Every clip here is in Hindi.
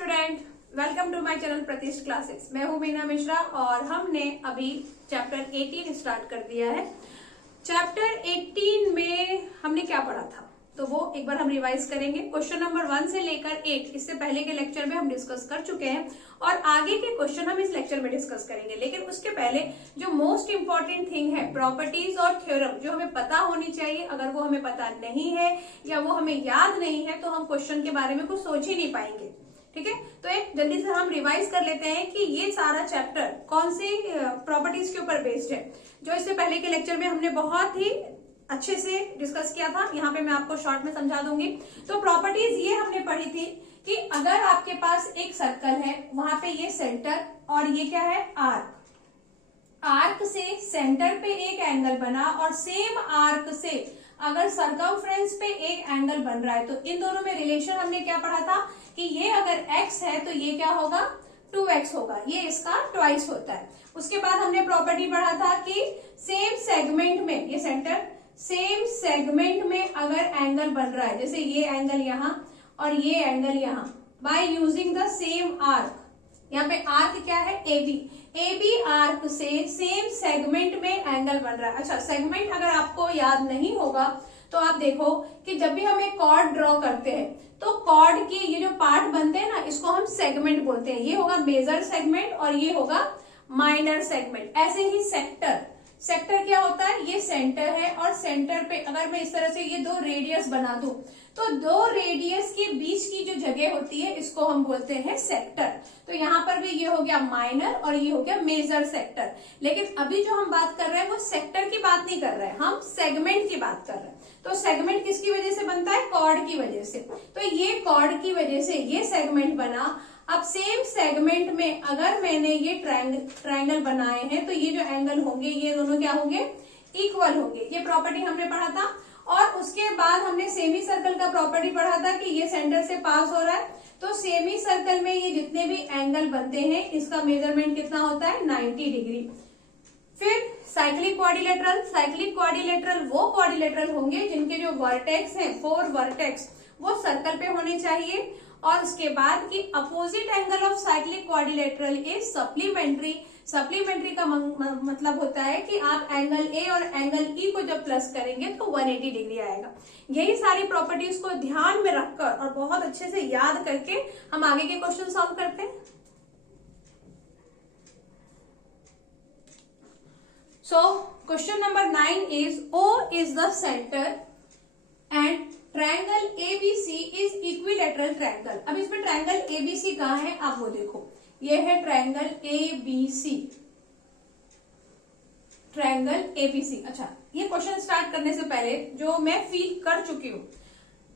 Student, welcome to my channel Pratish classes. मैं हूं मीना मिश्रा और हमने अभी चैप्टर 18 स्टार्ट कर दिया है। चैप्टर 18 में हमने क्या पढ़ा था तो वो एक बार हम रिवाइज करेंगे। क्वेश्चन नंबर 1 से लेकर 8 इससे पहले के लेक्चर में हम डिस्कस कर चुके हैं और आगे के क्वेश्चन हम इस लेक्चर में डिस्कस करेंगे। लेकिन उसके पहले जो मोस्ट इंपॉर्टेंट थिंग है प्रॉपर्टीज और थ्योरम जो हमें पता होनी चाहिए, अगर वो हमें पता नहीं है या वो हमें याद नहीं है तो हम क्वेश्चन के बारे में कुछ सोच ही नहीं पाएंगे। ठीक है, तो एक जल्दी से हम रिवाइज कर लेते हैं कि ये सारा चैप्टर कौन सी प्रॉपर्टीज के ऊपर बेस्ड है, जो इससे पहले के लेक्चर में हमने बहुत ही अच्छे से डिस्कस किया था। यहाँ पे मैं आपको शॉर्ट में समझा दूंगी। तो प्रॉपर्टीज ये हमने पढ़ी थी कि अगर आपके पास एक सर्कल है, वहां पे ये सेंटर और ये क्या है आर्क, आर्क से सेंटर पे एक एंगल बना और सेम आर्क से अगर सर्कमफ्रेंस पे एक एंगल बन रहा है तो इन दोनों में रिलेशन हमने क्या पढ़ा था कि ये अगर x है तो ये क्या होगा 2x होगा, ये इसका ट्वाइस होता है। उसके बाद हमने प्रॉपर्टी पढ़ा था कि सेम सेगमेंट में, ये सेंटर सेम सेगमेंट में अगर एंगल बन रहा है, जैसे ये एंगल यहाँ और ये एंगल यहाँ, by using the same arc, यहाँ पे आर्क क्या है AB आर्क से सेम सेगमेंट में एंगल बन रहा है। अच्छा, सेगमेंट अगर आपको याद नहीं होगा तो आप देखो कि जब भी हम एक कॉर्ड ड्रॉ करते हैं तो कॉर्ड के ये जो पार्ट बनते हैं ना, इसको हम सेगमेंट बोलते हैं। ये होगा मेजर सेगमेंट और ये होगा माइनर सेगमेंट। ऐसे ही सेक्टर, सेक्टर क्या होता है, ये सेंटर है और सेंटर पे अगर मैं इस तरह से ये दो रेडियस बना दूं तो दो रेडियस के बीच की जो जगह होती है इसको हम बोलते हैं सेक्टर। तो यहाँ पर भी ये हो गया माइनर और ये हो गया मेजर सेक्टर। लेकिन अभी जो हम बात कर रहे हैं वो सेक्टर की बात नहीं कर रहे हैं, हम सेगमेंट की बात कर रहे हैं। तो सेगमेंट किसकी वजह से बनता है, कॉर्ड की वजह से। तो ये कॉर्ड की वजह से ये सेगमेंट बना। अब सेम सेगमेंट में अगर मैंने ये ट्रायंगल बनाए हैं तो ये जो एंगल होंगे ये दोनों क्या होंगे, इक्वल होंगे। ये प्रॉपर्टी हमने पढ़ा था। और उसके बाद हमने सेमी सर्कल का प्रॉपर्टी पढ़ा था कि ये सेंटर से पास हो रहा है तो सेमी सर्कल में ये जितने भी एंगल बनते हैं इसका मेजरमेंट कितना होता है 90 डिग्री। फिर साइक्लिक क्वाड्रिलेटरल, साइक्लिक क्वाड्रिलेटरल वो क्वाड्रिलेटरल होंगे जिनके जो वर्टेक्स हैं 4 वर्टेक्स वो सर्कल पे होने चाहिए। और उसके बाद की opposite angle of cyclic quadrilateral is supplementary. Supplementary का मतलब होता है कि आप एंगल ए और एंगल ई को जब प्लस करेंगे तो 180 डिग्री आएगा। यही सारी प्रॉपर्टीज को ध्यान में रखकर और बहुत अच्छे से याद करके हम आगे के क्वेश्चन सॉल्व करते हैं। So question number 9 is O is the center and triangle ABC is equilateral triangle। अब इसमें ट्रायंगल ABC कहाँ है आप वो देखो, ये है ट्रायंगल ABC, ट्रायंगल ABC। अच्छा, ये क्वेश्चन स्टार्ट करने से पहले जो मैं फील कर चुकी हूँ,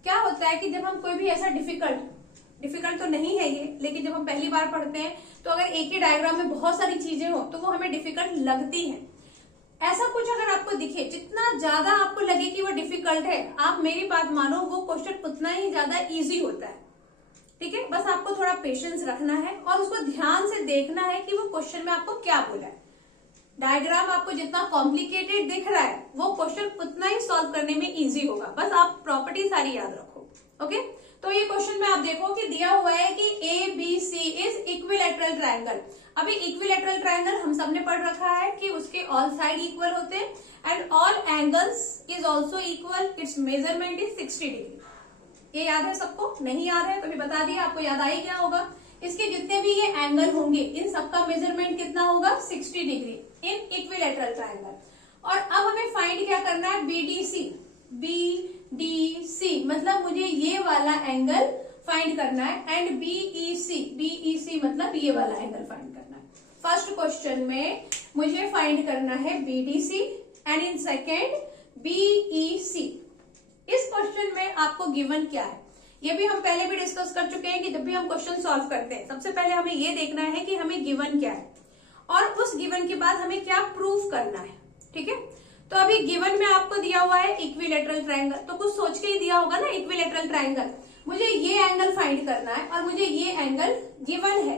क्या होता है कि जब हम कोई भी ऐसा डिफिकल्ट तो नहीं है ये, लेकिन जब हम पहली बार पढ़ते हैं तो अगर एक ही डायग्राम में बहुत सारी चीजें हो तो वो हमें डिफिकल्ट लगती है। ऐसा कुछ अगर आपको दिखे, जितना ज्यादा आपको लगे कि वो डिफिकल्ट है, आप मेरी बात मानो वो क्वेश्चन उतना ही ज्यादा इजी होता है। ठीक है, बस आपको थोड़ा पेशेंस रखना है और उसको ध्यान से देखना है कि वो क्वेश्चन में आपको क्या बोला है। डायग्राम आपको जितना कॉम्प्लिकेटेड दिख रहा है वो क्वेश्चन उतना ही सॉल्व करने में इजी होगा। बस आप प्रॉपर्टी सारी याद रखो। ओके, तो ये क्वेश्चन में आप देखो कि दिया हुआ है कि ABC इज इक्विलैटरल ट्रायंगल। अभी इक्विलैटरल ट्रायंगल हम सबने पढ़ रखा है कि उसके ऑल साइड इक्वल होते हैं and all angles is also equal, it's measurement is 60 degree. ये याद है सबको? नहीं याद है तो भी बता दिया, आपको याद आई क्या होगा। इसके जितने भी ये एंगल होंगे इन सबका मेजरमेंट कितना होगा 60 डिग्री इन इक्विलैटरल ट्रायंगल। और अब हमें फाइंड क्या करना है, BDC मतलब मुझे ये वाला एंगल फाइंड करना है एंड BEC मतलब ये वाला एंगल फाइंड करना है। फर्स्ट क्वेश्चन में मुझे फाइंड करना है BDC and in second BEC। इस क्वेश्चन में आपको गिवन क्या है ये भी हम पहले भी डिस्कस कर चुके हैं कि जब भी हम क्वेश्चन सॉल्व करते हैं सबसे पहले हमें ये देखना है कि हमें गिवन क्या है और उस गिवन के बाद हमें क्या प्रूफ करना है। ठीक है, तो अभी गिवन में आपको दिया हुआ है इक्विलैटरल ट्रायंगल, तो कुछ सोच के ही दिया होगा ना इक्विलैटरल ट्रायंगल। मुझे ये एंगल फाइंड करना है और मुझे ये एंगल गिवन है,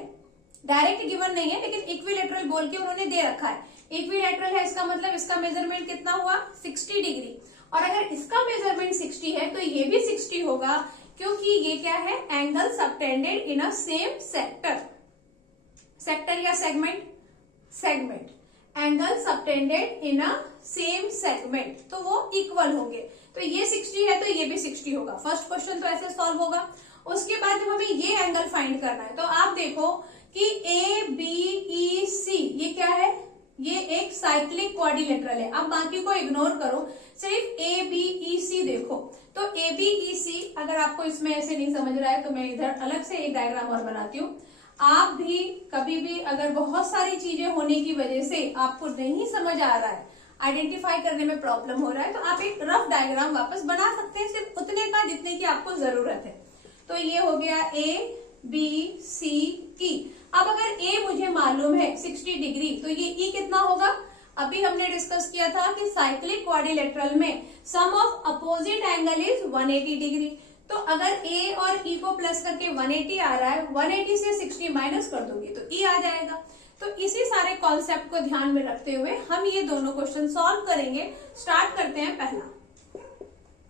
डायरेक्ट गिवन नहीं है लेकिन इक्विलैटरल बोल के उन्होंने दे रखा है। इक्विलैटरल है इसका मतलब इसका मेजरमेंट कितना हुआ 60 डिग्री और अगर इसका मेजरमेंट 60 है तो ये भी 60 होगा, क्योंकि ये क्या है, angle subtended in a same sector, sector या segment, segment, angle subtended in a same segment, तो वो इक्वल होंगे। तो ये 60 है तो ये भी 60 होगा। फर्स्ट क्वेश्चन तो ऐसे सॉल्व होगा। उसके बाद जब हमें ये एंगल फाइंड करना है तो आप देखो कि ABEC ये क्या है, ये एक साइक्लिक क्वाड्रिलेटरल है। अब बाकी को इग्नोर करो, सिर्फ ABEC देखो। तो ABEC अगर आपको इसमें ऐसे नहीं समझ रहा है तो मैं इधर अलग से एक डायग्राम और बनाती हूँ। आप भी कभी भी अगर बहुत सारी चीजें होने की वजह से आपको नहीं समझ आ रहा है, आइडेंटिफाई करने में प्रॉब्लम हो रहा है, तो आप एक रफ डायग्राम वापस बना सकते हैं, सिर्फ उतने का जितने की आपको जरूरत है। तो ये हो गया ABCE। अब अगर A मुझे मालूम है 60 डिग्री, तो ये E कितना होगा? अभी हमने डिस्कस किया था कि साइक्लिक क्वाड्रिलेटरल में sum of opposite angle is 180 degree. तो अगर A और E को प्लस करके 180 आ रहा है, 180 से 60 माइनस कर दोगे तो E आ जाएगा। तो इसी सारे कॉन्सेप्ट को ध्यान में रखते हुए हम ये दोनों क्वेश्चन सॉल्व करेंगे। स्टार्ट करते हैं। पहला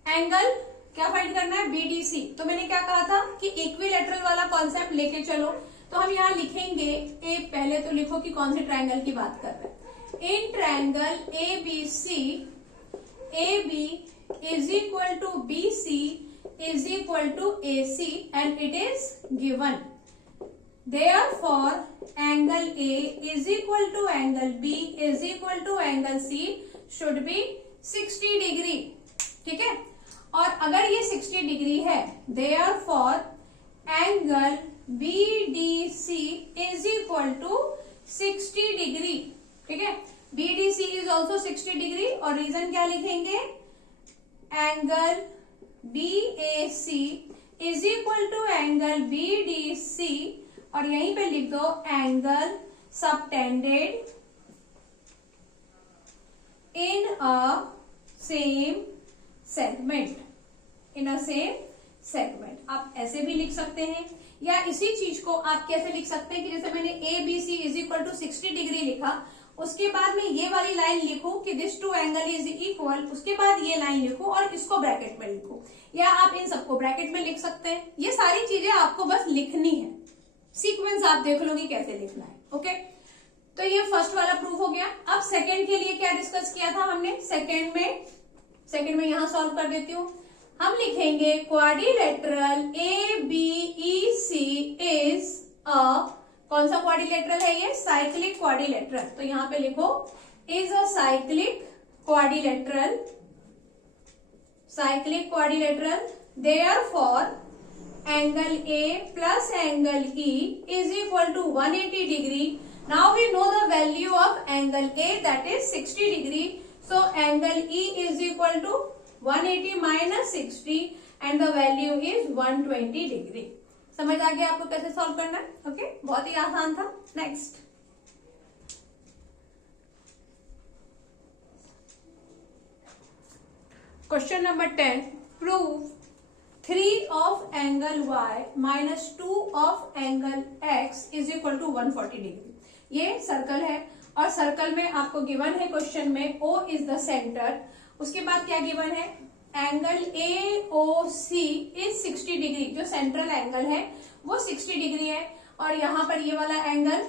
एंगल क्या फाइंड करना है, BDC। तो मैंने क्या कहा था कि इक्विलेटरल वाला कॉन्सेप्ट लेके चलो। तो हम यहाँ लिखेंगे ए, पहले तो लिखो कि कौन से ट्रायंगल की बात कर रहे हैं। In triangle ABC AB is equal to BC is equal to AC and it is given. Therefore, angle A is equal to angle B is equal to angle C should be 60 degree. ठीक है, और अगर ये 60 डिग्री है, therefore angle BDC is equal to 60 degree. ठीक है, BDC is also 60 डिग्री। और रीजन क्या लिखेंगे, angle BAC is equal to angle BDC, और यहीं पे लिख दो angle subtended in a same segment, in a same segment. आप ऐसे भी लिख सकते हैं, या इसी चीज को आप कैसे लिख सकते हैं कि जैसे मैंने ABC is equal to 60 degree लिखा, उसके बाद में ये वाली लाइन लिखूं कि this two angle is equal, उसके बाद ये लाइन लिखूं और इसको ब्रैकेट में लिखूं, या आप इन सबको ब्रैकेट में लिख सकते हैं। ये सारी चीजें आपको बस लिखनी है, सीक्वेंस आप देख लोगे कैसे लिखना है। ओके, तो ये फर्स्ट वाला प्रूफ हो गया। अब सेकंड के लिए क्या डिस्कस किया था हमने, सेकंड में यहां सॉल्व कर देती हूं। हम लिखेंगे क्वाड्रिलेटरल ABEC इज अ, कौन सा क्वाड्रिलेटरल है ये, साइक्लिक क्वाड्रिलेटरल। तो यहां पे लिखो is a cyclic quadrilateral, cyclic quadrilateral. Therefore angle A plus angle E is equal to 180 degree. Now we know the value of angle A, that is 60 degree. So angle E is equal to 180 minus 60 and the value is 120 degree. समझ आ गया आपको कैसे सॉल्व करना है? ओके, बहुत ही आसान था। Next question number 10, prove 3 of angle y minus 2 of angle x is equal to 140 degree. ये सर्कल है और सर्कल में आपको गिवन है क्वेश्चन में O is the center। उसके बाद क्या गिवन है, एंगल AOC is 60 डिग्री, जो सेंट्रल एंगल है वो 60 डिग्री है, और यहाँ पर ये वाला एंगल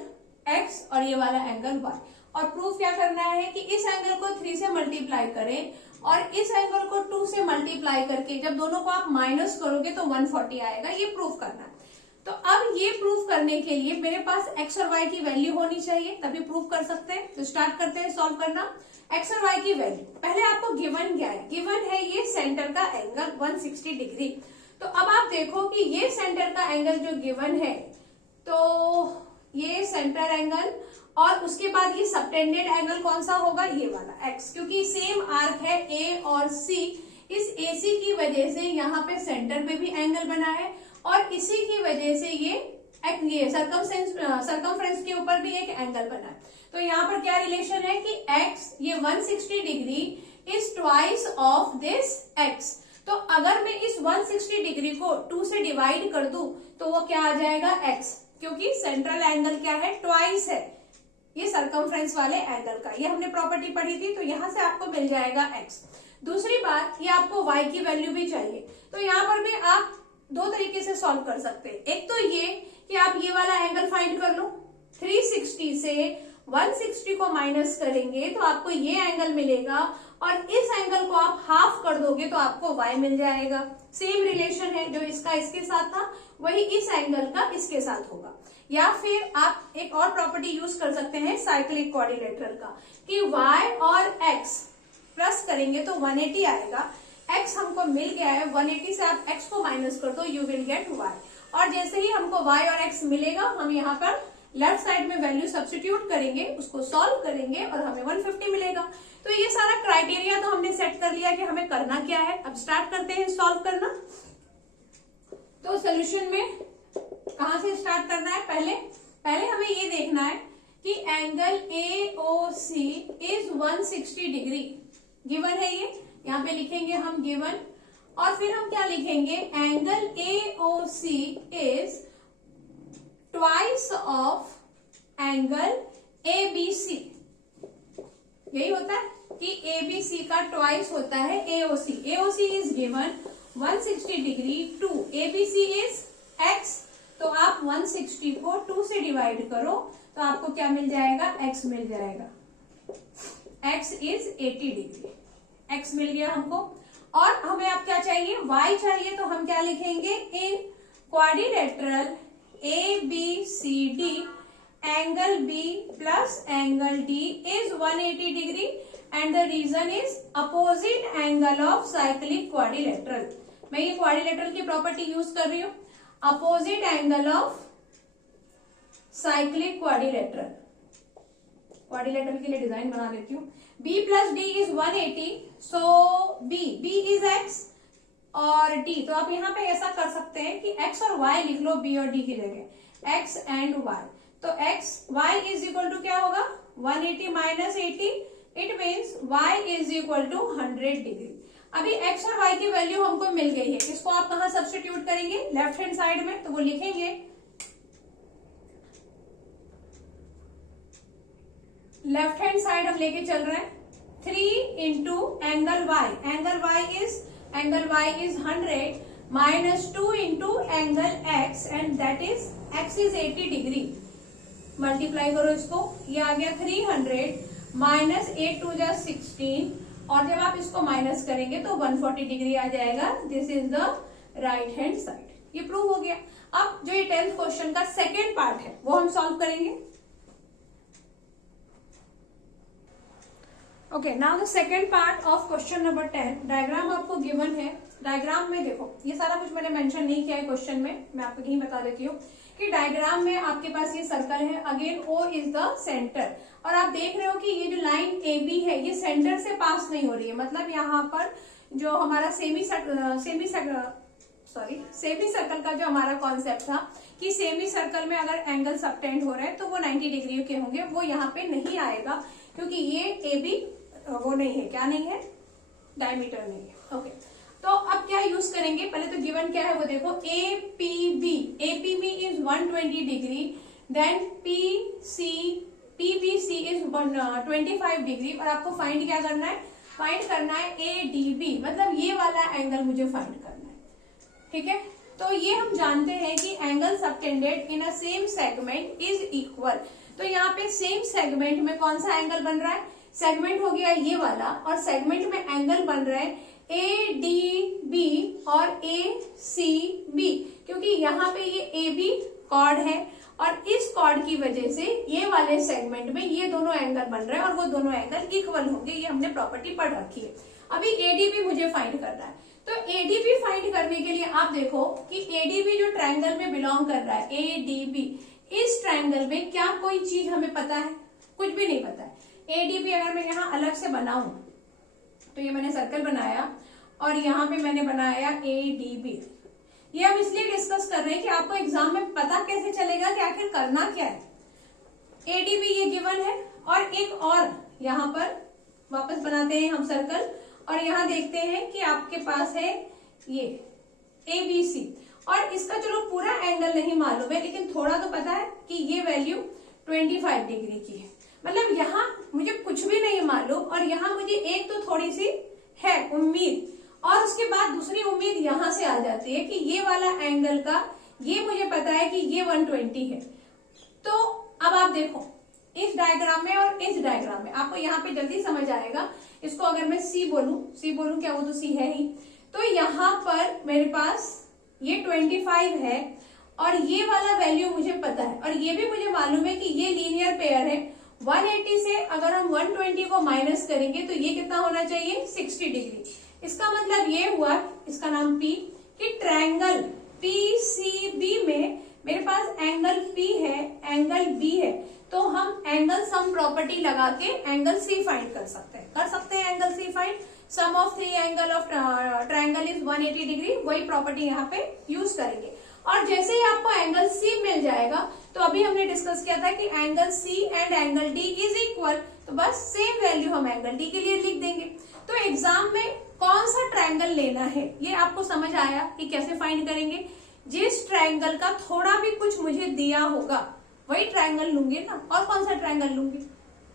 x और ये वाला एंगल y। और प्रूफ क्या करना है कि इस एंगल को 3 से मल्टीप्लाई करें और इस एंगल को 2 से मल्टीप्लाई करके जब दोनों को आप माइनस करोगे तो 140 आएगा। ये प्रूफ करना है। तो अब ये प्रूफ करने के लिए मेरे पास x और y की वैल्यू होनी चाहिए, तभी प्रूफ कर सकते हैं। तो स्टार्ट करते हैं सॉल्व करना। x और y की वैल्यू, पहले आपको गिवन क्या है, गिवन है ये सेंटर का एंगल 160 डिग्री। तो अब आप देखो कि ये सेंटर का एंगल जो गिवन है, तो ये सेंटर एंगल और उसके बाद ये सबटेंडेड एंगल कौन सा होगा, ये वाला x, क्योंकि सेम आर्क है A और C। इस AC की वजह से यहाँ पे सेंटर पे भी एंगल बना है और इसी की वजह से ये सरकमफ्रेंस के ऊपर भी एक एंगल बना है। तो यहाँ पर क्या रिलेशन है कि x ये 160 degree is twice of this x। तो अगर मैं इस 160 डिग्री को 2 से डिवाइड कर दूं तो वो क्या आ जाएगा x, क्योंकि सेंट्रल एंगल क्या है, ट्वाइस है ये सरकमफ्रेंस वाले एंगल का। ये हमने प्रॉपर्टी पढ़ी थी, तो यहां से आपको मिल जाएगा x। दूसरी बात, ये आपको y की वैल्यू भी चाहिए, तो यहाँ पर भी आप दो तरीके से सॉल्व कर सकते हैं। एक तो ये कि आप ये वाला एंगल फाइंड कर लो, 360 से 160 को माइनस करेंगे तो आपको ये एंगल मिलेगा, और इस एंगल को आप हाफ कर दोगे तो आपको y मिल जाएगा। सेम रिलेशन है, जो इसका इसके साथ था वही इस एंगल का इसके साथ होगा। या फिर आप एक और प्रॉपर्टी यूज कर सकते हैं साइक्लिक क्वाड्रिलेटरल का, कि y और x प्लस करेंगे तो 180 आएगा। x हमको मिल गया है, 180 से आप x को माइनस कर दो, यू विल गेट y। और जैसे ही हमको y और x मिलेगा, हम यहाँ पर लेफ्ट साइड में वैल्यू सब्स्टिट्यूट करेंगे, उसको सॉल्व करेंगे और हमें 150 मिलेगा। तो ये सारा क्राइटेरिया तो हमने सेट कर लिया कि हमें करना क्या है। अब स्टार्ट करते हैं सॉल्व करना। तो सोल्यूशन में कहां से स्टार्ट करना है? पहले हमें ये देखना है कि angle AOC is 160 degree. Given है ये, यहाँ पे लिखेंगे हम गिवन, और फिर हम क्या लिखेंगे? Angle AOC is twice of angle ABC। यही होता है कि ABC का ट्वाइस होता है AOC। AOC is given 160 degree to ABC is x, तो आप 160 को 2 से डिवाइड करो तो आपको क्या मिल जाएगा? x मिल जाएगा। x इज 80 डिग्री, x मिल गया हमको। और हमें अब क्या चाहिए? y चाहिए, तो हम क्या लिखेंगे? In quadrilateral ABCD angle B plus angle D is 180 degree and the reason is opposite angle of cyclic quadrilateral. मैं ये क्वाड्रिलेटरल की प्रॉपर्टी यूज कर रही हूँ, opposite angle of cyclic quadrilateral. Quadrilateral के लिए डिजाइन बना देती हूँ। B plus D is 180, so B is x और D, तो आप यहाँ पे ऐसा कर सकते हैं कि x और y लिख लो B और D की जगह, x एंड y। तो y इज इक्वल टू क्या होगा? 180 minus 80, it means y is equal to 100 degree. अभी x और y की वैल्यू हमको मिल गई है, इसको आप कहाँ सब्स्टिट्यूट करेंगे? लेफ्ट हैंड साइड में, तो वो लिखेंगे लेफ्ट हैंड साइड हम लेके चल रहे हैं 3 into angle y is 100 minus 2 into angle x and that is x is 80 degree. Multiply करो इसको, ये आ गया 300 माइनस 8 टू जा 16, और जब आप इसको माइनस करेंगे तो 140 डिग्री आ जाएगा। This is the right hand side. ये प्रूव हो गया। अब जो ये 10th क्वेश्चन का सेकेंड पार्ट है वो हम सॉल्व करेंगे। Okay, now the second part of question number 10। Diagram आपको गिवन है। डायग्राम में देखो, ये सारा कुछ मैंने मेंशन नहीं किया है क्वेश्चन में, मैं आपको यही बता देती हूँ कि डायग्राम में आपके पास ये सर्कल है, again O is the centre, और आप देख रहे हो कि ये जो लाइन AB है ये सेंटर से पास नहीं हो रही है। मतलब यहाँ पर जो हमारा सेमी सर्कल का जो हमारा कॉन्सेप्ट था कि सेमी सर्कल में अगर एंगल सबटेंड हो रहे हैं तो वो 90 डिग्री के होंगे, वो यहाँ पे नहीं आएगा क्योंकि ये AB वो नहीं है, क्या नहीं है? डायमीटर नहीं है। ओके, तो अब क्या यूज करेंगे? पहले तो गिवन क्या है वो देखो, APB is 120 degree, then PBC is 25 degree, और आपको फाइंड क्या करना है? फाइंड करना है ADB, मतलब ये वाला एंगल मुझे फाइंड करना है। ठीक है, तो ये हम जानते हैं कि angle subtended in a same segment is equal. तो यहाँ पे सेम सेगमेंट में कौन सा एंगल बन रहा है? सेगमेंट हो गया ये वाला, और सेगमेंट में एंगल बन रहा है ADB और ACB, क्योंकि यहाँ पे ये AB कॉर्ड है और इस कॉर्ड की वजह से ये वाले सेगमेंट में ये दोनों एंगल बन रहे हैं और वो दोनों एंगल इक्वल होंगे। ये हमने प्रॉपर्टी पढ़ रखी है। अभी ADB मुझे फाइंड करना है, तो ADB फाइंड करने के लिए आप देखो कि ADB जो ट्रायंगल में बिलोंग कर रहा है, ADB, इस ट्रायंगल में क्या कोई चीज हमें पता है? कुछ भी नहीं पता है। ADB अगर मैं यहाँ अलग से बनाऊं तो ये मैंने सर्कल बनाया और यहाँ पे मैंने बनाया ADB। ये हम इसलिए डिस्कस कर रहे हैं कि आपको एग्जाम में पता कैसे चलेगा कि आखिर करना क्या है। ADB ये गिवन है, और एक और यहाँ पर वापस बनाते हैं हम सर्कल, और यहाँ देखते हैं कि आपके पास है ये ABC, और इसका चलो पूरा एंगल नहीं मालूम है लेकिन थोड़ा तो पता है कि ये वैल्यू 25 डिग्री की है। मतलब यहाँ मुझे कुछ भी नहीं मालूम और यहाँ मुझे एक तो थोड़ी सी है उम्मीद, और उसके बाद दूसरी उम्मीद यहां से आ जाती है कि ये वाला एंगल का, ये मुझे पता है कि ये 120 है। तो अब आप देखो इस डायग्राम में और इस डायग्राम में आपको यहाँ पे जल्दी समझ आएगा। इसको अगर मैं सी बोलूं क्या, वो तो सी है ही। तो यहाँ पर मेरे पास ये 25 है और ये वाला वैल्यू मुझे पता है, और ये भी मुझे मालूम है कि ये लीनियर पेयर है। 180 से अगर हम 120 को माइनस करेंगे तो ये कितना होना चाहिए, 60 डिग्री। इसका मतलब ये हुआ, इसका नाम P, कि ट्रायंगल PCB में मेरे पास एंगल P है, एंगल B है, तो हम एंगल सम प्रॉपर्टी लगा के एंगल C फाइंड कर सकते हैं angle C find. Sum of three angle of triangle is 180 degree, वही प्रॉपर्टी यहाँ पे यूज करेंगे। और जैसे ही आपको एंगल C मिल जाएगा, तो अभी हमने डिस्कस किया था कि angle C and angle D is equal, तो बस सेम वैल्यू हम एंगल D के लिए लिख देंगे। तो एग्जाम में कौन सा ट्रायंगल लेना है ये आपको समझ आया कि कैसे फाइंड करेंगे। जिस ट्रायंगल का थोड़ा भी कुछ मुझे दिया होगा वही ट्रायंगल लूंगी ना, और कौन सा ट्रायंगल लूंगी,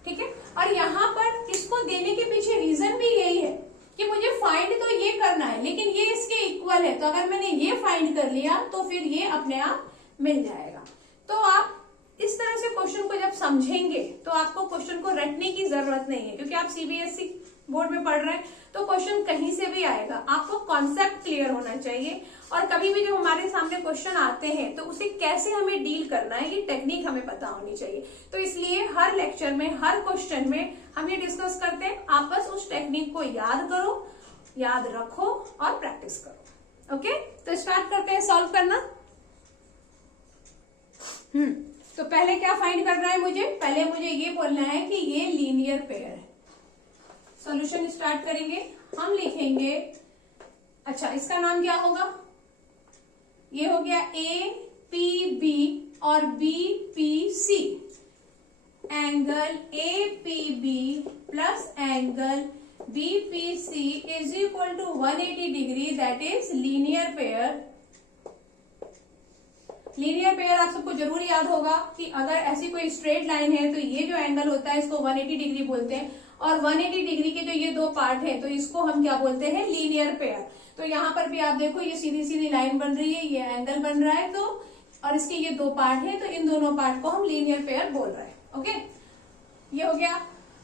ठीक है। और यहाँ पर इसको देने के पीछे रीजन भी यही है कि मुझे फाइंड तो ये करना है, लेकिन ये इसके इक्वल है, तो अगर मैंने ये फाइंड कर लिया तो फिर ये अपने आप मिल जाएगा। तो आप इस तरह से क्वेश्चन को जब समझेंगे तो आपको क्वेश्चन को रटने की जरूरत नहीं है, क्योंकि आप CBSE बोर्ड में पढ़ रहे हैं तो क्वेश्चन कहीं से भी आएगा, आपको कॉन्सेप्ट क्लियर होना चाहिए। और कभी भी जब हमारे सामने क्वेश्चन आते हैं तो उसे कैसे हमें डील करना है, ये टेक्निक हमें पता होनी चाहिए। तो इसलिए हर लेक्चर में, हर क्वेश्चन में हम ये डिस्कस करते हैं, आप बस उस टेक्निक को याद करो, याद रखो और प्रैक्टिस करो। ओके, तो स्टार्ट करते हैं सॉल्व करना। तो पहले क्या फाइंड करना है मुझे, पहले मुझे ये बोलना है कि ये लीनियर पेयर है। सॉल्यूशन स्टार्ट करेंगे, हम लिखेंगे, अच्छा इसका नाम क्या होगा, ये हो गया APB और BPC। Angle APB plus angle BPC is equal to 180 degree, that is linear pair. Linear pair आप सबको जरूर याद होगा कि अगर ऐसी कोई स्ट्रेट लाइन है तो ये जो एंगल होता है इसको 180 डिग्री बोलते हैं, और 180 डिग्री के जो ये दो पार्ट है तो इसको हम क्या बोलते हैं, लीनियर पेयर। तो यहाँ पर भी आप देखो ये सीधी सीधी लाइन बन रही है, ये एंगल बन रहा है, तो और इसके ये दो पार्ट है, तो इन दोनों पार्ट को हम लीनियर पेयर बोल रहे हैं। ओके, ये हो गया।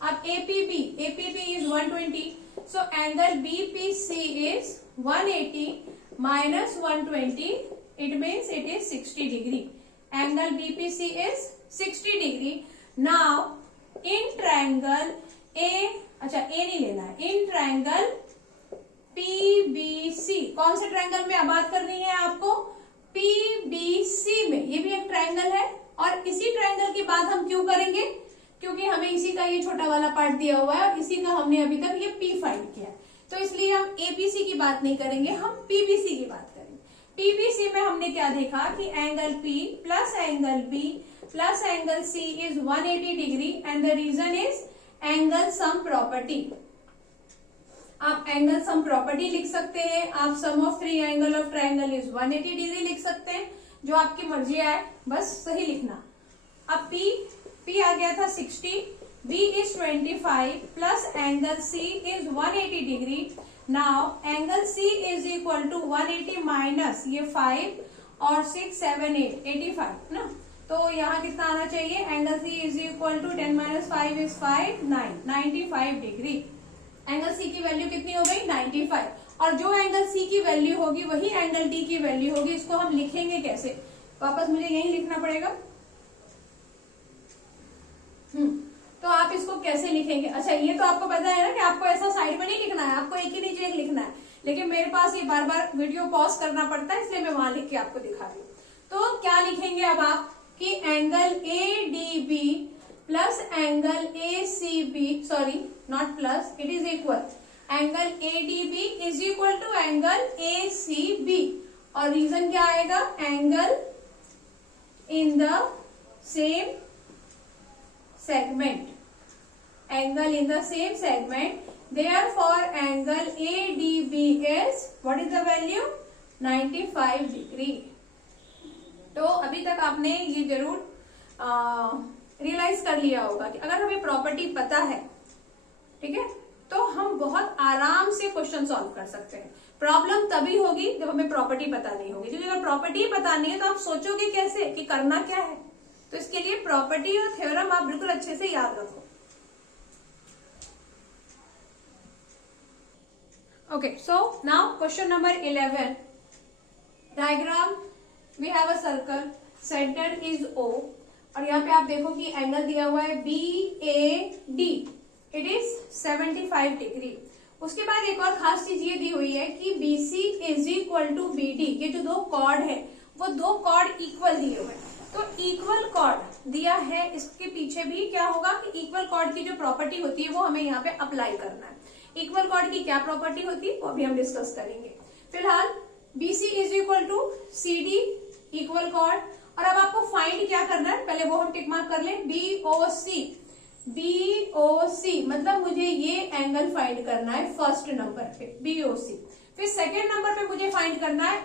अब APB is 120, so angle BPC is 180 minus 120, it means it is 60 degree. Angle BPC is 60 degree. Now in triangle अच्छा A नहीं लेना है, इन ट्रायंगल PBC, कौन से ट्रायंगल में अब बात करनी है आपको, PBC में, ये भी एक ट्रायंगल है। और इसी ट्रायंगल की बात हम क्यों करेंगे, क्योंकि हमें इसी का ये छोटा वाला पार्ट दिया हुआ है और इसी का हमने अभी तक ये P फाइंड किया, तो इसलिए हम APC की बात नहीं करेंगे, हम PBC की बात करेंगे। PBC में हमने क्या देखा कि angle P plus angle B plus angle C is 180 degree and the reason is angle sum property. आप एंगल सम प्रॉपर्टी लिख सकते हैं, आप sum of three angle of triangle is 180 degree लिख सकते हैं, जो आपकी मर्जी आए, बस सही लिखना। अब P आ गया था 60, B is 25 plus angle C is 180 degree. Now angle C is equal to 180 minus ये 5 और 6 7 8 85 ना, तो यहाँ कितना आना चाहिए, angle C is equal to 10 minus 5 is 5 9 95 degree. Angle C की वैल्यू कितनी हो गई, 95, और जो एंगल C की वैल्यू होगी वही एंगल D की वैल्यू होगी। इसको हम लिखेंगे कैसे, वापस मुझे यही लिखना पड़ेगा। तो आप इसको कैसे लिखेंगे, अच्छा ये तो आपको पता है ना कि आपको ऐसा साइड में नहीं लिखना है, आपको एक ही नीचे एक लिखना है, लेकिन मेरे पास ये बार बार वीडियो पॉज करना पड़ता है, इसलिए मैं वहां लिख के आपको दिखा रही हूँ। तो क्या लिखेंगे अब आप कि angle ADB plus angle ACB, sorry not plus, it is equal, angle ADB is equal to angle ACB, और रीजन क्या आएगा, angle in the same segment, angle in the same segment, therefore angle ADB is, what is the value, 95 degree। तो अभी तक आपने ये जरूर रियलाइज कर लिया होगा कि अगर हमें प्रॉपर्टी पता है, ठीक है, तो हम बहुत आराम से क्वेश्चन सॉल्व कर सकते हैं। प्रॉब्लम तभी होगी जब हमें प्रॉपर्टी पता नहीं होगी, क्योंकि अगर प्रॉपर्टी पता नहीं है तो आप सोचोगे कैसे कि करना क्या है। तो इसके लिए प्रॉपर्टी और थ्योरम आप बिल्कुल अच्छे से याद रखो। Okay, so now question number 11। Diagram, we have a circle, centre is O, और यहाँ पे आप देखो कि एंगल दिया हुआ है BAD, इट इज 75 डिग्री। उसके बाद एक और खास चीज ये दी हुई है कि BC is equal to BD। ये जो दो कॉर्ड है वो दो कॉर्ड इक्वल दिए हुए हैं, तो इक्वल कॉर्ड दिया है, इसके पीछे भी क्या होगा कि इक्वल कॉर्ड की जो प्रॉपर्टी होती है वो हमें यहाँ पे अप्लाई करना है। इक्वल कॉर्ड की क्या प्रॉपर्टी होती है वो अभी हम डिस्कस करेंगे। फिलहाल BC is equal to CD, equal chord. और अब आपको फाइंड क्या करना है, पहले वो हम टिक मार्क कर लें। BOC मतलब मुझे ये एंगल फाइंड करना है फर्स्ट नंबर पे, BOC। फिर सेकेंड नंबर पे मुझे फाइंड करना है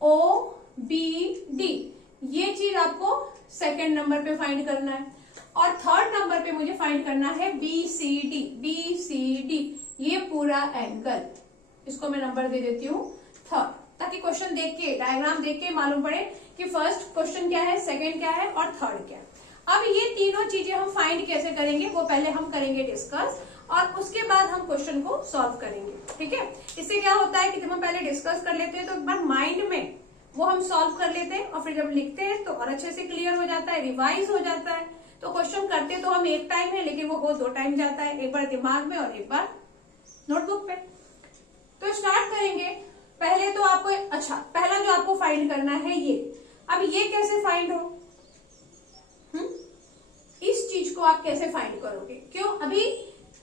OBD, ये चीज आपको सेकेंड नंबर पे फाइंड करना है। और थर्ड नंबर पे मुझे फाइंड करना है BCD, ये पूरा एंगल, इसको मैं नंबर दे देती हूँ थर्ड, ताकि क्वेश्चन देख के, डायग्राम देख के मालूम पड़े कि फर्स्ट क्वेश्चन क्या है, सेकंड क्या है और थर्ड क्या है। अब ये तीनों चीजें हम फाइंड कैसे करेंगे वो पहले हम करेंगे डिस्कस, और उसके बाद हम क्वेश्चन को सॉल्व करेंगे। ठीक है, इससे क्या होता है कि जब हम पहले डिस्कस कर लेते हैं तो एक बार माइंड में वो हम सॉल्व कर लेते हैं, और फिर जब लिखते हैं तो और अच्छे से क्लियर हो जाता है, रिवाइज हो जाता है। तो क्वेश्चन करते तो हम एक टाइम है, लेकिन वो हो दो टाइम जाता है, एक बार दिमाग में और एक बार नोटबुक पे। तो स्टार्ट करेंगे। पहले तो आपको, अच्छा, पहला जो आपको फाइंड करना है ये, अब ये कैसे फाइंड हो, इस चीज को आप कैसे फाइंड करोगे? क्यों, अभी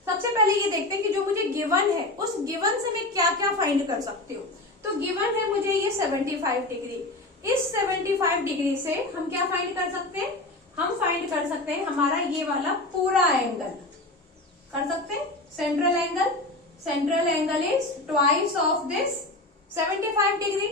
सबसे पहले ये देखते हैं कि जो मुझे गिवन है उस गिवन से मैं क्या क्या फाइंड कर सकती हूँ। तो गिवन है मुझे ये 75 डिग्री, इस 75 डिग्री से हम क्या फाइंड कर सकते हैं, हम फाइंड कर सकते हैं हमारा ये वाला पूरा एंगल कर सकते हैं, central angle is twice of this 75 degree.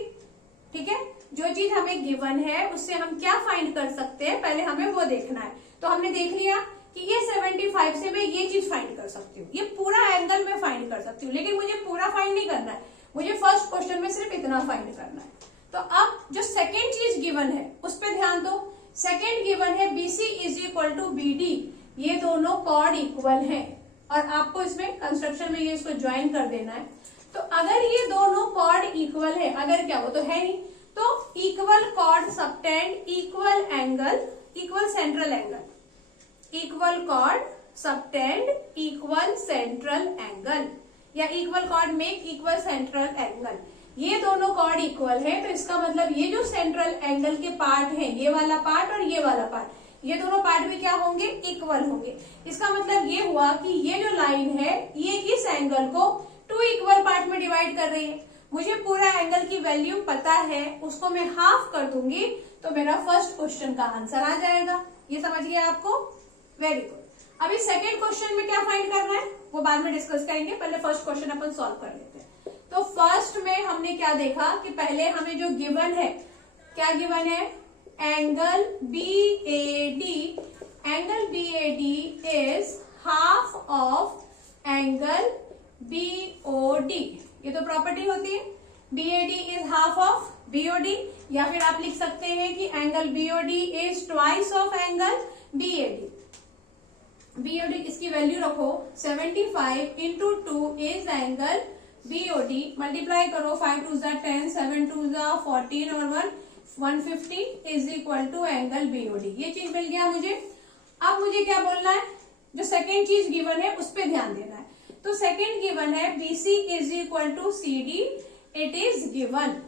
ठीक है, जो चीज हमें गिवन है उससे हम क्या फाइंड कर सकते हैं, पहले हमें वो देखना है। तो हमने देख लिया कि ये 75 से मैं ये चीज फाइंड कर सकती हूँ, ये पूरा एंगल में फाइंड कर सकती हूँ, लेकिन मुझे पूरा फाइंड नहीं करना है, मुझे फर्स्ट क्वेश्चन में सिर्फ इतना फाइंड करना है। तो अब जो सेकेंड चीज गिवन है उस पर ध्यान दो। सेकेंड गिवन है BC is equal to BD, ये दोनों कॉर्ड इक्वल है, और आपको इसमें कंस्ट्रक्शन में ये इसको ज्वाइन कर देना है। तो अगर ये दोनों कॉर्ड इक्वल है, अगर क्या, वो तो है नहीं, तो equal chord subtend equal angle, equal central angle, equal chord subtend equal central angle, या equal chord make equal central angle. ये दोनों कॉर्ड इक्वल है, तो इसका मतलब ये जो सेंट्रल एंगल के पार्ट है, ये वाला पार्ट और ये वाला पार्ट, ये दोनों पार्ट भी क्या होंगे, इक्वल होंगे। इसका मतलब ये हुआ कि ये जो लाइन है ये इस एंगल को 2 इक्वल पार्ट में डिवाइड कर रही है। मुझे पूरा एंगल की वैल्यू पता है, उसको मैं हाफ कर दूंगी तो मेरा फर्स्ट क्वेश्चन का आंसर आ जाएगा। ये समझ गया आपको? Very good. अभी सेकेंड क्वेश्चन में क्या फाइंड करना है वो बाद में डिस्कस करेंगे, पहले फर्स्ट क्वेश्चन अपन सॉल्व कर लेते हैं। तो फर्स्ट में हमने क्या देखा कि पहले हमें जो गिवन है, क्या गिवन है, angle BAD, angle BAD is half of angle BOD। ये तो प्रॉपर्टी होती है, BAD is half of BOD, या फिर आप लिख सकते हैं कि angle BOD is twice of angle BAD। BOD इसकी वैल्यू रखो 75 into 2 is angle BOD, multiply करो 5 2 10, 7 2 14 और 150 is equal to angle BOD। ये चीज मिल गया मुझे। अब मुझे क्या बोलना है, जो सेकेंड चीज गिवन है उस पर ध्यान देना है। तो सेकेंड गिवन है BC is equal to CD, it is given.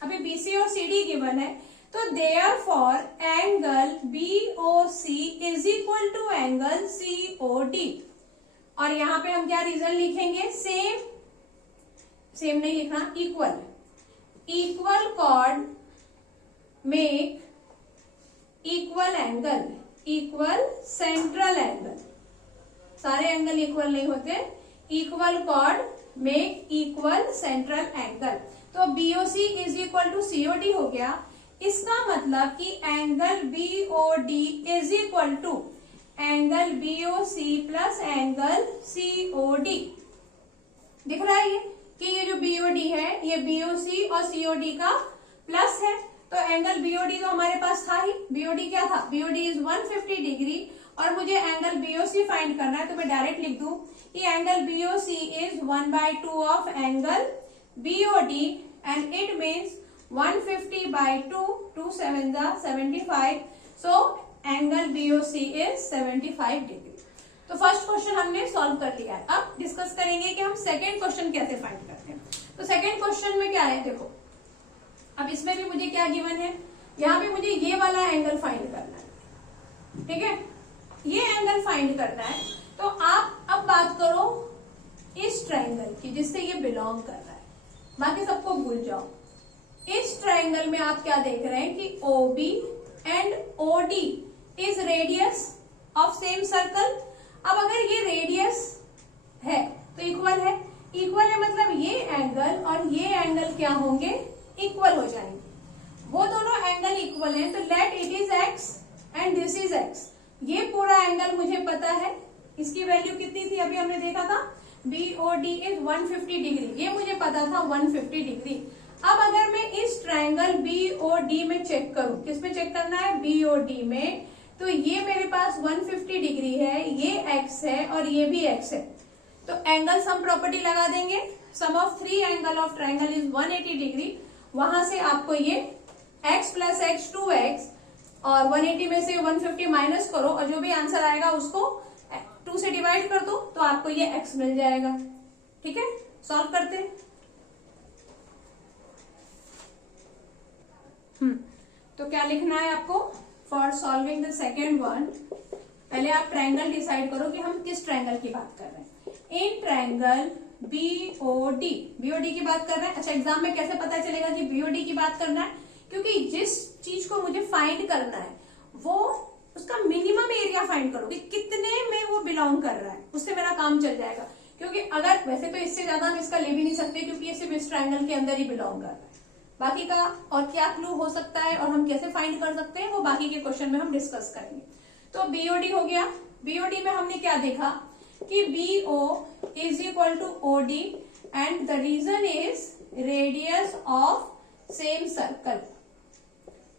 अभी BC और CD गिवन है, तो therefore angle BOC is equal to angle COD। और यहां पे हम क्या रीजन लिखेंगे, सेम नहीं लिखना, equal, equal chord make equal angle, equal central angle. सारे एंगल इक्वल नहीं होते, equal chord make equal central angle. तो BOC is equal to COD हो गया। इसका मतलब कि angle BOD is equal to angle BOC plus angle COD. दिख रहा है ये कि ये जो बीओडी है ये बीओसी और सीओडी का प्लस है। तो एंगल बीओडी तो हमारे पास था ही, बीओडी क्या था, बीओडी इज 150 डिग्री और मुझे एंगल बीओसी फाइंड करना है। तो मैं डायरेक्ट लिख दूं कि angle BOC is 1/2 of angle BOD and it means 150/2, 2 7 75, so angle BOC is 75 degree. तो फर्स्ट क्वेश्चन हमने सॉल्व कर लिया है। अब डिस्कस करेंगे कि हम सेकेंड क्वेश्चन कैसे फाइंड करते हैं। तो सेकेंड क्वेश्चन में क्या है, देखो अब इसमें भी मुझे क्या गिवन है, यहाँ पे मुझे ये वाला एंगल फाइंड करना है, ठीक है, ये एंगल फाइंड करना है। तो आप अब बात करो इस ट्रायंगल की जिससे ये बिलोंग कर रहा है, बाकी सबको भूल जाओ। इस ट्रायंगल में आप क्या देख रहे हैं कि OB and OD is radius of same circle. अब अगर ये रेडियस है तो इक्वल है, इक्वल है मतलब ये एंगल और ये एंगल क्या होंगे, इक्वल हो जाएंगे। वो दोनों एंगल इक्वल हैं तो let it is x and this is x। ये पूरा एंगल मुझे पता है, इसकी वैल्यू कितनी थी अभी हमने देखा था, BOD इज 150 डिग्री, ये मुझे पता था 150 डिग्री। अब अगर मैं इस ट्रायंगल BOD में चेक करूं, किसमें चेक करना है, BOD में, तो ये मेरे पास 150 डिग्री है, ये x है और ये भी x है। तो एंगल सम प्रॉपर्टी लगा देंगे, sum of 3 angle of triangle is 180 degree. वहां से आपको ये x प्लस x 2x और 180 में से 150 माइनस करो और जो भी आंसर आएगा उसको 2 से डिवाइड कर दो तो आपको ये x मिल जाएगा। ठीक है, सॉल्व करते हैं। तो क्या लिखना है आपको, for solving the second one, पहले आप ट्रायंगल डिसाइड करो कि हम किस ट्रायंगल की बात कर रहे हैं। इन ट्रायंगल BOD की बात कर रहे हैं। अच्छा, एग्जाम में कैसे पता चलेगा कि BOD की बात करना है, क्योंकि जिस चीज को मुझे फाइंड करना है वो उसका मिनिमम एरिया फाइंड करो कि कितने में वो बिलोंग कर रहा है, उससे मेरा काम चल जाएगा। क्योंकि अगर वैसे तो इससे ज्यादा हम इसका ले भी नहीं सकते क्योंकि ये सिर्फ इस ट्रायंगल के अंदर ही बिलोंग कर रहा है। बाकी का और क्या क्लू हो सकता है और हम कैसे फाइंड कर सकते हैं वो बाकी के क्वेश्चन में हम डिस्कस करेंगे। तो BOD हो गया। BOD में हमने क्या देखा कि BO is equal to OD and the reason is radius of same circle.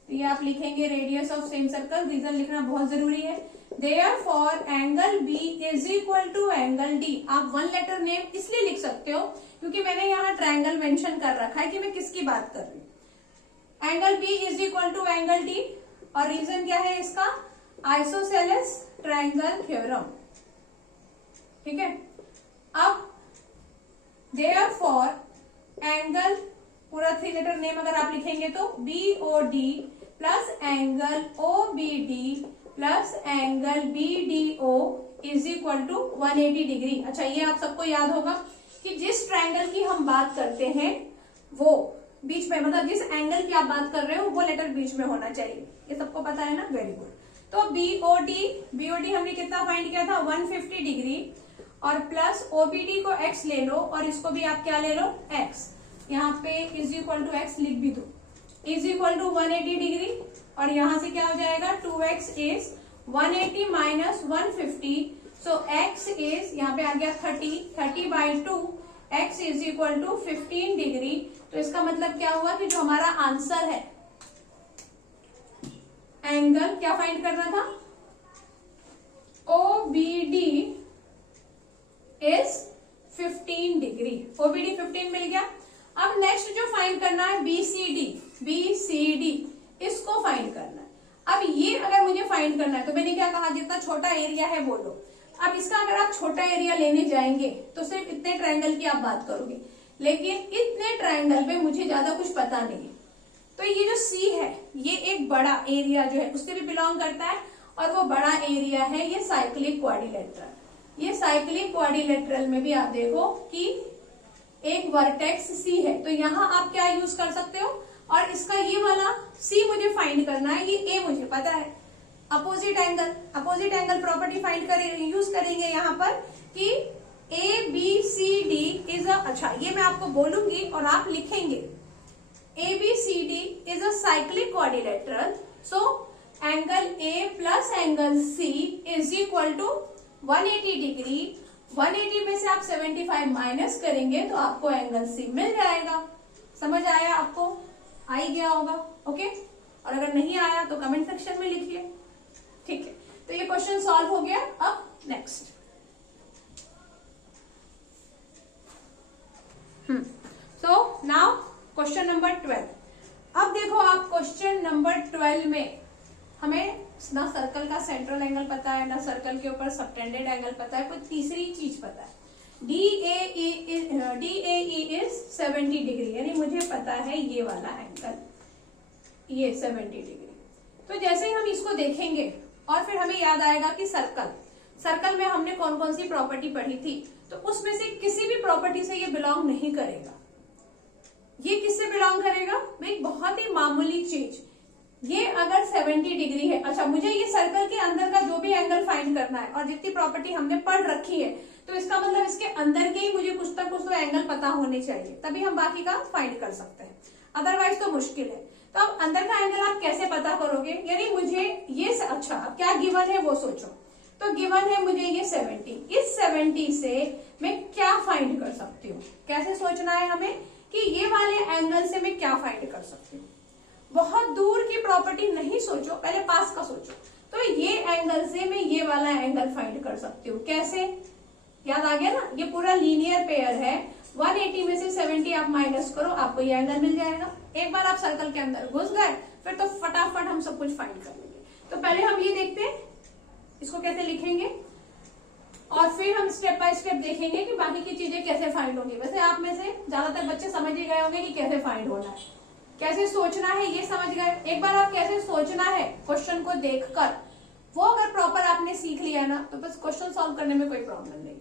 तो ये आप लिखेंगे radius of same circle, reason लिखना बहुत जरूरी है। Therefore angle B is equal to angle D। आप वन लेटर नेम इसलिए लिख सकते हो क्योंकि मैंने यहाँ ट्रायंगल मेंशन कर रखा है कि मैं किसकी बात कर रही हूँ। Angle B is equal to angle D और रीजन क्या है इसका, आइसोसेलेस ट्रायंगल थ्योरम। ठीक है, अब देयरफॉर एंगल, पूरा 3 लेटर नेम अगर आप लिखेंगे तो BOD plus angle OBD plus angle BDO is equal to 180 degree. अच्छा, ये आप सबको याद होगा कि जिस ट्रायंगल की हम बात करते हैं वो बीच में, मतलब जिस एंगल की आप बात कर रहे हो वो लेटर बीच में होना चाहिए, ये सबको पता है ना, वेरी गुड। तो BOD हमने कितना फाइंड किया था, 150 डिग्री, और प्लस OBD को x ले लो और इसको भी आप क्या ले लो, x, यहाँ पे इज इक्वल टू x लिख भी दो, इज इक्वल टू 180 डिग्री, और यहां से क्या हो जाएगा, 2x is 180 minus 150, so x is, यहाँ पे आ गया 30/2, x is equal to 15 degree. तो इसका मतलब क्या हुआ कि जो हमारा आंसर है, एंगल क्या फाइंड करना था, OBD इज 15 डिग्री। OBD 15 मिल गया। अब नेक्स्ट जो फाइंड करना है BCD, इसको फाइंड करना है। अब ये अगर मुझे फाइंड करना है तो मैंने क्या कहा, जितना छोटा एरिया है वो लो। अब इसका अगर आप छोटा एरिया लेने जाएंगे तो सिर्फ इतने ट्रायंगल की आप बात करोगे, लेकिन इतने ट्रायंगल पे मुझे ज्यादा कुछ पता नहीं है। तो ये जो C है ये एक बड़ा एरिया जो है उससे भी बिलोंग करता है, और वो बड़ा एरिया है ये साइक्लिक क्वाड्रिलेटरल। ये साइक्लिक क्वाड्रिलेटरल में भी आप देखो कि एक वर्टेक्स C है, तो यहाँ आप क्या यूज कर सकते हो, और इसका ये वाला C मुझे फाइंड करना है, ये A मुझे पता है। अपोजिट एंगल प्रॉपर्टी फाइंड करेंगे, यूज करेंगे यहाँ पर कि ABCD इज अ, अच्छा ये मैं आपको बोलूंगी और आप लिखेंगे, ABCD is a cyclic quadrilateral, so angle A plus angle C is equal to 180 degree. 180 में से आप 75 माइनस करेंगे तो आपको एंगल सी मिल जाएगा। समझ आया आपको? आ ही गया होगा। ओके, और अगर नहीं आया तो कमेंट सेक्शन में लिखिए। ठीक है, तो ये क्वेश्चन सॉल्व हो गया। अब next so now question number 12। अब देखो आप क्वेश्चन नंबर 12 में हमें ना सर्कल का सेंट्रल एंगल पता है, ना सर्कल के ऊपर सबटेंडेड एंगल पता है, कोई तीसरी चीज पता है। DAE इज 70 डिग्री, यानी मुझे पता है ये वाला एंगल, ये 70 डिग्री। तो जैसे ही हम इसको देखेंगे और फिर हमें याद आएगा कि सर्कल में हमने कौन कौन सी प्रॉपर्टी पढ़ी थी, तो उसमें से किसी भी प्रॉपर्टी से ये बिलोंग नहीं करेगा। ये किससे बिलोंग करेगा भाई? बहुत ही मामूली चीज, ये अगर 70 डिग्री है, अच्छा मुझे ये सर्कल के अंदर का जो भी एंगल फाइंड करना है और जितनी प्रॉपर्टी हमने पढ़ रखी है, तो इसका मतलब इसके अंदर के ही मुझे कुछ तक कुछ तो एंगल पता होने चाहिए, तभी हम बाकी का फाइंड कर सकते हैं, अदरवाइज तो मुश्किल है। तो अब अंदर का एंगल आप कैसे पता करोगे? यानी मुझे ये अच्छा क्या गिवन है वो सोचो। तो गिवन है मुझे ये 70, इस 70 से मैं क्या फाइंड कर सकती हूँ? कैसे सोचना है हमें कि ये वाले एंगल से मैं क्या फाइंड कर सकती हूँ। बहुत दूर की प्रॉपर्टी नहीं सोचो, पहले पास का सोचो। तो ये एंगल से मैं ये वाला एंगल फाइंड कर सकती हूँ। कैसे? याद आ गया ना, ये पूरा लीनियर पेयर है। 180 में से 70 आप माइनस करो, आपको ये एंगल मिल जाएगा। एक बार आप सर्कल के अंदर घुस गए फिर तो फटाफट हम सब कुछ फाइंड कर लेंगे। तो पहले हम ये देखते हैं इसको कैसे लिखेंगे, और फिर हम स्टेप बाय स्टेप देखेंगे कि बाकी की चीजें कैसे फाइंड होंगी। वैसे आप में से ज्यादातर बच्चे समझ ही गए होंगे कि कैसे फाइंड होना है, कैसे सोचना है, ये समझ गए। एक बार आप कैसे सोचना है क्वेश्चन को देखकर, वो अगर प्रॉपर आपने सीख लिया है ना, तो बस क्वेश्चन सॉल्व करने में कोई प्रॉब्लम नहीं।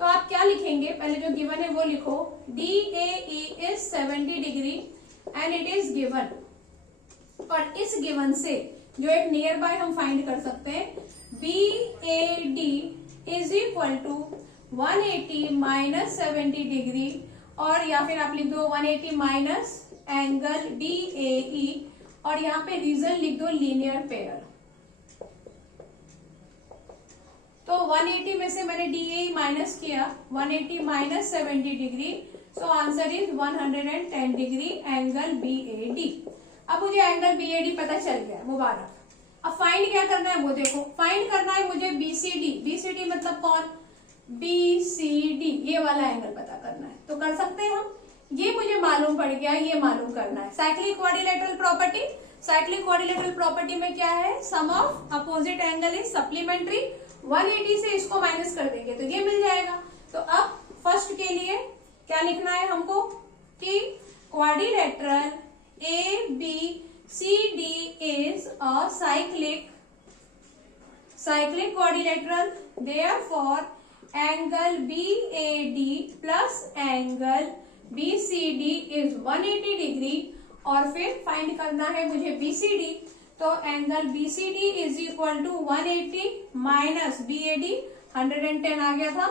तो आप क्या लिखेंगे? पहले जो गिवन है वो लिखो। DAE is 70 degree and it is given. और इस गिवन से जो एक नियर बाय हम फाइंड कर सकते हैं, BAD is equal to 180 minus 70 degree, और या फिर आप लिख दो 180 माइनस एंगल DAE, और यहाँ पे रीजन लिख दो लीनियर पेयर। तो 180 में से मैंने DAE माइनस किया, 180 minus 70 degree, so answer is 110 degree angle BAD। अब मुझे एंगल BAD पता चल गया, मुबारक। अब फाइंड क्या करना है वो देखो। फाइंड करना है मुझे BCD। BCD मतलब कौन? BCD, ये वाला एंगल पता करना है। तो कर सकते हैं हम, ये मुझे मालूम पड़ गया, ये मालूम करना है। Cyclic quadrilateral property, cyclic quadrilateral property में क्या है? Sum of opposite angle is supplementary. 180 से इसको माइनस कर देंगे तो ये मिल जाएगा। तो अब फर्स्ट के लिए क्या लिखना है हमको कि quadrilateral ABCD is a cyclic quadrilateral, therefore angle BAD plus angle BCD is 180 degree. और फिर फाइंड करना है मुझे BCD, तो angle BCD is equal to 180 minus BAD, 110 आ गया था,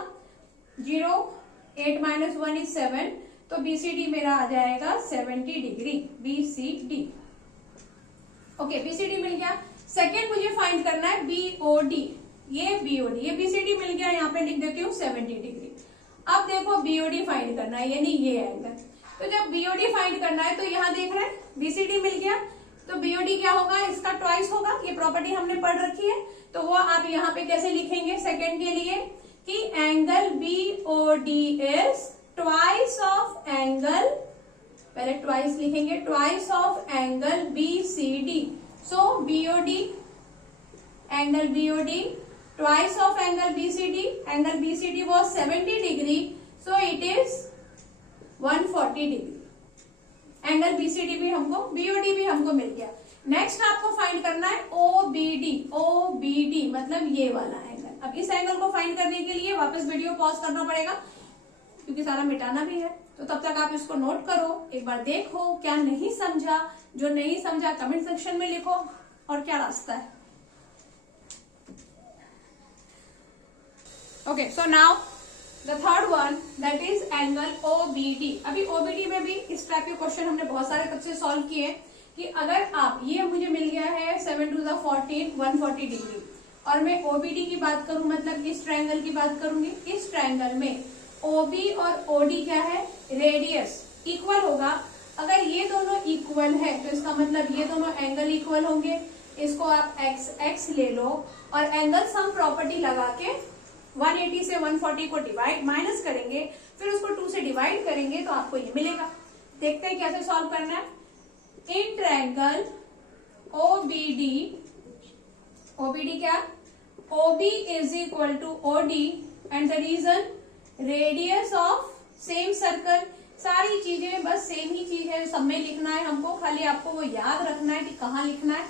0, 8 माइनस 1 इज 7, तो BCD मेरा आ जाएगा 70 डिग्री। BCD, ओके, BCD मिल गया। सेकेंड मुझे फाइंड करना है BOD, ये BOD, ये BCD मिल गया, यहाँ पे लिख देती हूँ 70 डिग्री। अब देखो BOD फाइंड करना है, यानी ये एंगल। तो जब BOD फाइंड करना है तो यहाँ देख रहे हैं BCD मिल गया, तो BOD क्या होगा? इसका ट्वाइस होगा, ये प्रॉपर्टी हमने पढ़ रखी है। तो वो आप यहाँ पे कैसे लिखेंगे सेकंड के लिए कि angle BOD is twice of angle, पहले ट्वाइस लिखेंगे, twice of angle BCD। So BOD, angle BOD twice of angle BCD, angle BCD was 70 degree, so it is 140 degree. Angle BCD भी हमको, BOD भी हमको मिल गया। नेक्स्ट आपको फाइंड करना है OBD। OBD मतलब ये वाला एंगल। अब इस एंगल को फाइंड करने के लिए वापस वीडियो पॉज करना पड़ेगा, क्योंकि सारा मिटाना भी है। तो तब तक आप इसको नोट करो, एक बार देखो क्या नहीं समझा, जो नहीं समझा कमेंट सेक्शन में लिखो, और क्या रास्ता है। Okay, so now the third one, that is angle OBD। अभी OBD में भी इस टाइप के क्वेश्चन हमने बहुत सारे तब से सॉल्व किए कि अगर आप, ये मुझे मिल गया है 7 to the 14 140 डिग्री, और मैं ओबीडी की बात करूं, मतलब इस ट्रायंगल की बात करूंगी, इस ट्रायंगल में ओबी और ओडी क्या है, रेडियस इक्वल होगा। अगर ये दोनों इक्वल है तो इसका मतलब ये दोनों एंगल इक्वल होंगे। इसको आप एक्स एक्स ले लो और एंगल सम प्रॉपर्टी लगा के 180 से 140 को डिवाइड माइनस करेंगे, फिर उसको 2 से डिवाइड करेंगे तो आपको ये मिलेगा। देखते हैं कैसे सॉल्व करना है। इन ट्रायंगल ओबीडी, ओबीडी क्या, OB is equal to OD and the reason radius of same circle. सारी चीजें बस सेम ही चीज है, सब में लिखना है हमको, खाली आपको वो याद रखना है कि कहाँ लिखना है।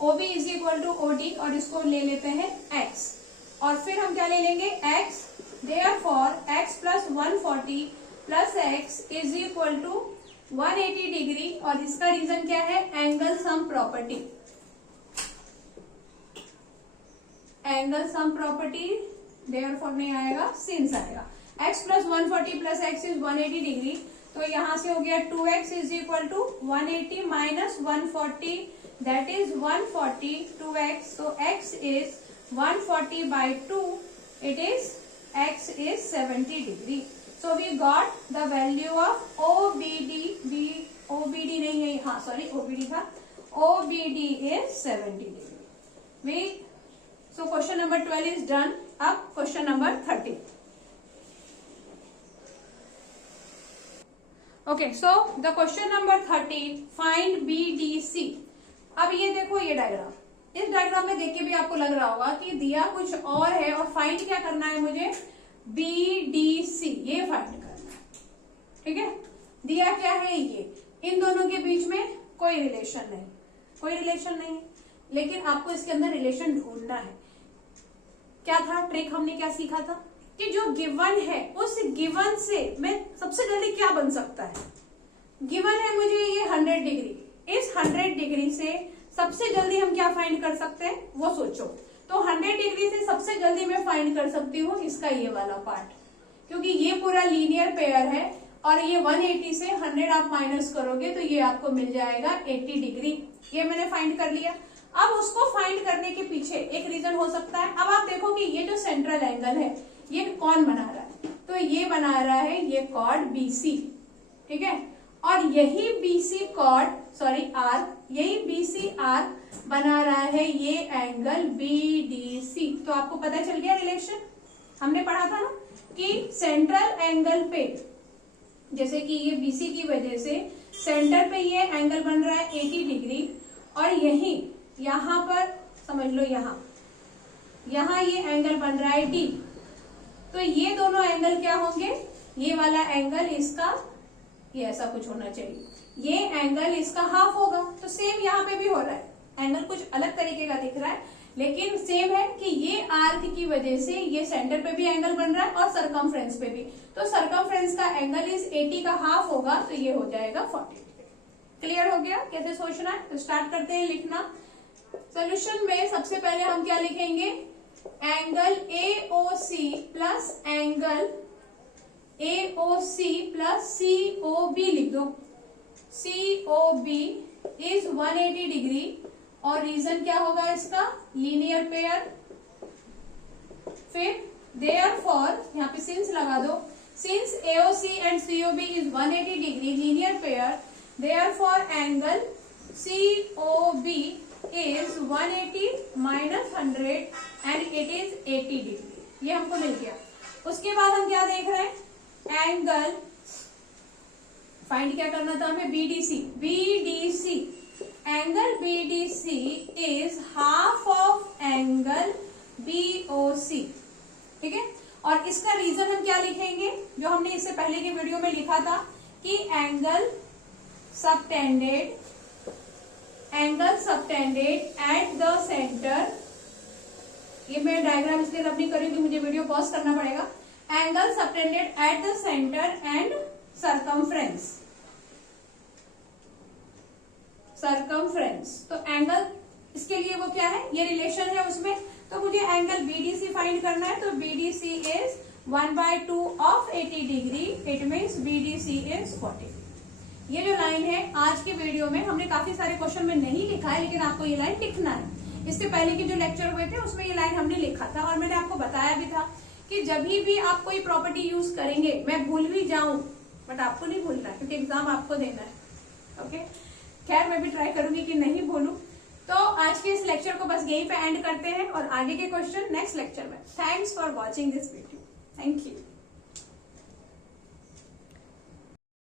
OB is equal to OD और इसको ले लेते हैं x, और फिर हम क्या ले लेंगे x, therefore x plus 140 plus x is equal to 180 degree, और इसका रीजन क्या है, angle sum property. Angle sum property, therefore नहीं आएगा, सिंस आएगा। x plus 140 plus x is 180 degree, तो यहां से हो गया 2x is equal to 180 minus 140, that is 140 2x, so x is 140 by 2, it is x is 70 degree. So we got the value of OBD, OBD नहीं है, हाँ सॉरी OBD था, OBD is 70 degree. So question number 12 is done. अब question number 13. Okay, so the question number 13, find BDC. अब ये देखो ये डायग्राम, इस डायग्राम में देख के भी आपको लग रहा होगा कि दिया कुछ और है और फाइंड क्या करना है मुझे, BDC, ये फाइंड करना है। ठीक है, दिया क्या है ये, इन दोनों के बीच में कोई रिलेशन नहीं, कोई रिलेशन नहीं, लेकिन आपको इसके अंदर रिलेशन ढूंढना है। क्या था ट्रिक, हमने क्या सीखा था कि जो गिवन है उस गिवन से मैं सबसे जल्दी क्या बन सकता है, गिवन है मुझे ये 100 डिग्री, इस 100 डिग्री से सबसे जल्दी हम क्या फाइंड कर सकते हैं वो सोचो। तो 100 डिग्री से सबसे जल्दी मैं फाइंड कर सकती हूँ इसका ये वाला पार्ट, क्योंकि ये पूरा लीनियर पेयर है और ये 180 से 100 आप माइनस करोगे तो ये आपको मिल जाएगा 80 डिग्री। ये मैंने फाइंड कर लिया। अब उसको फाइंड करने के पीछे एक रीजन हो सकता है, अब आप देखो कि ये जो सेंट्रल एंगल है ये कौन बना रहा है, तो ये बना रहा है ये कॉर्ड BC, ठीक है, और यही BC कॉर्ड, सॉरी आर्क, यही BC आर्क बना रहा है ये एंगल BDC। तो आपको पता चल गया रिलेशन, हमने पढ़ा था ना कि सेंट्रल एंगल पे, जैसे कि ये BC की वजह से सेंटर पे ये एंगल बन रहा है 80 डिग्री, और यही यहाँ पर समझ लो यहाँ ये एंगल बन रहा है D, तो ये दोनों एंगल क्या होंगे, ये वाला एंगल इसका, ये ऐसा कुछ होना चाहिए, ये एंगल इसका हाफ होगा। तो सेम यहाँ पे भी हो रहा है, एंगल कुछ अलग तरीके का दिख रहा है लेकिन सेम है कि ये आर्क की वजह से ये सेंटर पे भी एंगल बन रहा है और सरकमफ्रेंस पे भी, तो सरकमफ्रेंस का एंगल इस 80 का हाफ होगा, तो ये हो जाएगा 40। क्लियर हो गया कैसे सोचना है? तो स्टार्ट करते हैं लिखना। सोल्यूशन में सबसे पहले हम क्या लिखेंगे, angle AOC plus angle AOC plus COB लिख दो। COB इज 180 डिग्री और रीजन क्या होगा इसका, लीनियर पेयर। फिर देयरफॉर यहाँ पे सिंस लगा दो, since AOC and COB is 180 degree linear pair, therefore angle COB is 180 minus 100 and it is 80 degree. ये हमको मिल गया। उसके बाद हम क्या देख रहे हैं, एंगल फाइंड क्या करना था हमें, BDC angle BDC is half of angle BOC, ठीक है। और इसका रीजन हम क्या लिखेंगे, जो हमने इससे पहले के वीडियो में लिखा था कि angle subtended at the centre, ये मैं डायग्राम इसलिए रब नहीं करूंगी, मुझे वीडियो पॉज करना पड़ेगा। Angle subtended at the centre and circumference, तो एंगल इसके लिए वो क्या है, ये रिलेशन है उसमें, तो मुझे एंगल BDC फाइंड करना है। तो BDC is 1/2 of 80 degree, it means BDC is 40। ये जो लाइन है आज के वीडियो में हमने काफी सारे क्वेश्चन में नहीं लिखा है, लेकिन आपको ये लाइन लिखना है। इससे पहले के जो लेक्चर हुए थे उसमें ये लाइन हमने लिखा था और मैंने आपको बताया भी था कि जब भी आप कोई प्रॉपर्टी यूज करेंगे, मैं भूल भी जाऊं बट आपको नहीं भूलना है क्योंकि एग्जाम आपको देना है। ओके, खैर मैं भी ट्राई करूंगी कि नहीं भूलूं। तो आज के इस लेक्चर को बस यहीं पे एंड करते हैं और आगे के क्वेश्चन नेक्स्ट लेक्चर में। Thanks for watching this video. Thank you.